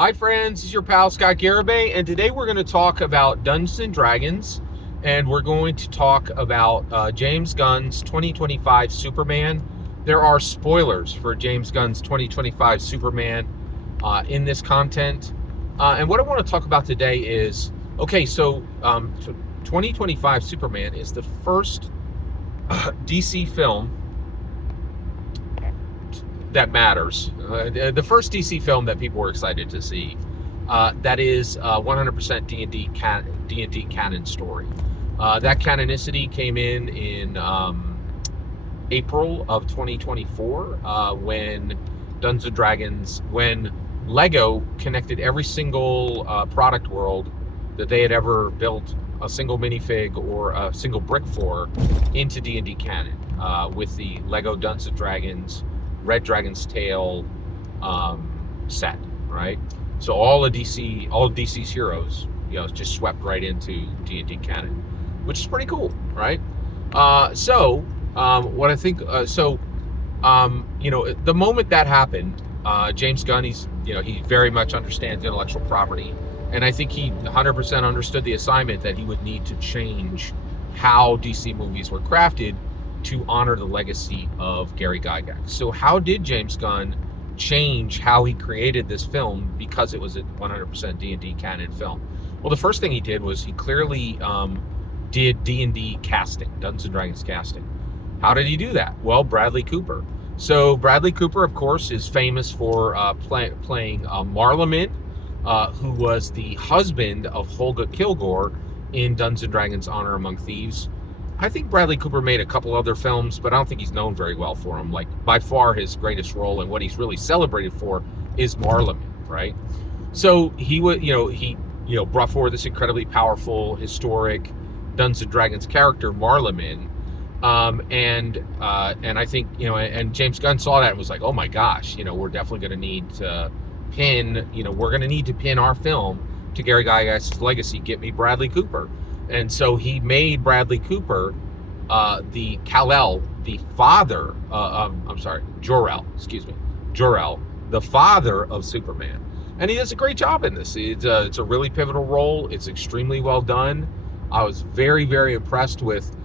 Hi friends, this is your pal Scott Garibay, and today we're going to talk about Dungeons and Dragons, and we're going to talk about James Gunn's 2025 Superman. There are spoilers for James Gunn's 2025 Superman in this content, and what I want to talk about today is, okay, so 2025 Superman is the first DC film that matters. The first DC film that people were excited to see. That is 100% D&D canon story. That canonicity came in April of 2024 when Dungeons and Dragons, when Lego connected every single product world that they had ever built a single minifig or a single brick for into D&D canon with the Lego Dungeons and Dragons Red Dragon's Tail set, right? So all of DC's heroes, just swept right into D&D canon, which is pretty cool, right? What I think, the moment that happened, James Gunn, he very much understands intellectual property, and I think he 100% understood the assignment that he would need to change how DC movies were crafted to honor the legacy of Gary Gygax. So how did James Gunn change how he created this film because it was a 100% D&D canon film? Well, the first thing he did was he clearly did D&D casting, Dungeons and Dragons casting. How did he do that? Well, Bradley Cooper. So Bradley Cooper, of course, is famous for playing Marleman, who was the husband of Holga Kilgore in Dungeons and Dragons Honor Among Thieves. I think Bradley Cooper made a couple other films, but I don't think he's known very well for them. Like, by far, his greatest role and what he's really celebrated for is Marleman, right? So he would, he brought forward this incredibly powerful, historic Dungeons and Dragons character, Marleman, and I think, and James Gunn saw that and was like, oh my gosh, we're definitely going to need to pin our film to Gary Gygax's legacy. Get me Bradley Cooper. And so he made Bradley Cooper the Kal-El, the father, Jor-El, Jor-El, the father of Superman. And he does a great job in this. It's a really pivotal role. It's extremely well done. I was very, very impressed with,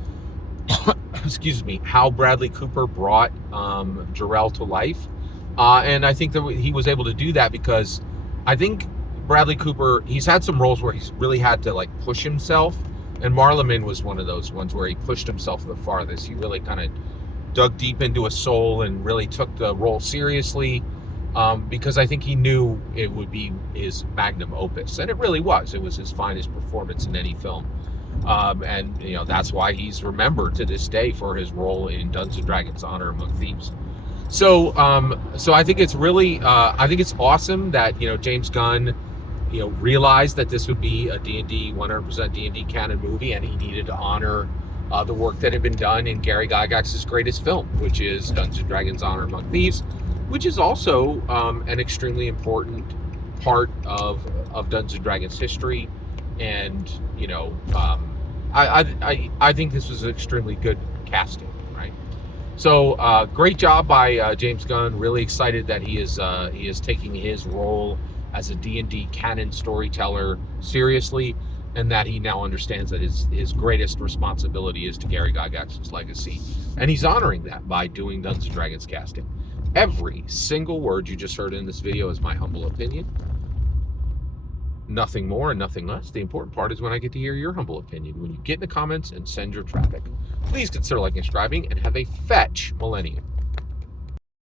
how Bradley Cooper brought Jor-El to life. And I think that he was able to do that because I think Bradley Cooper, he's had some roles where he's really had to push himself. And Marleman was one of those ones where he pushed himself the farthest. He really kind of dug deep into his soul and really took the role seriously because I think he knew it would be his magnum opus. And it really was. It was his finest performance in any film. And that's why he's remembered to this day for his role in Dungeons and Dragons Honor Among Thieves. So I think it's really, I think it's awesome that, James Gunn, realized that this would be a D&D, 100% D&D canon movie, and he needed to honor the work that had been done in Gary Gygax's greatest film, which is Dungeons and Dragons Honor Among Thieves, which is also an extremely important part of Dungeons and Dragons history. And, I think this was extremely good casting, right? So great job by James Gunn. Really excited that he is taking his role as a D&D canon storyteller seriously, and that he now understands that his greatest responsibility is to Gary Gygax's legacy. And he's honoring that by doing Dungeons and Dragons casting. Every single word you just heard in this video is my humble opinion. Nothing more and nothing less. The important part is when I get to hear your humble opinion, when you get in the comments and send your traffic. Please consider liking and subscribing, and have a fetch millennium.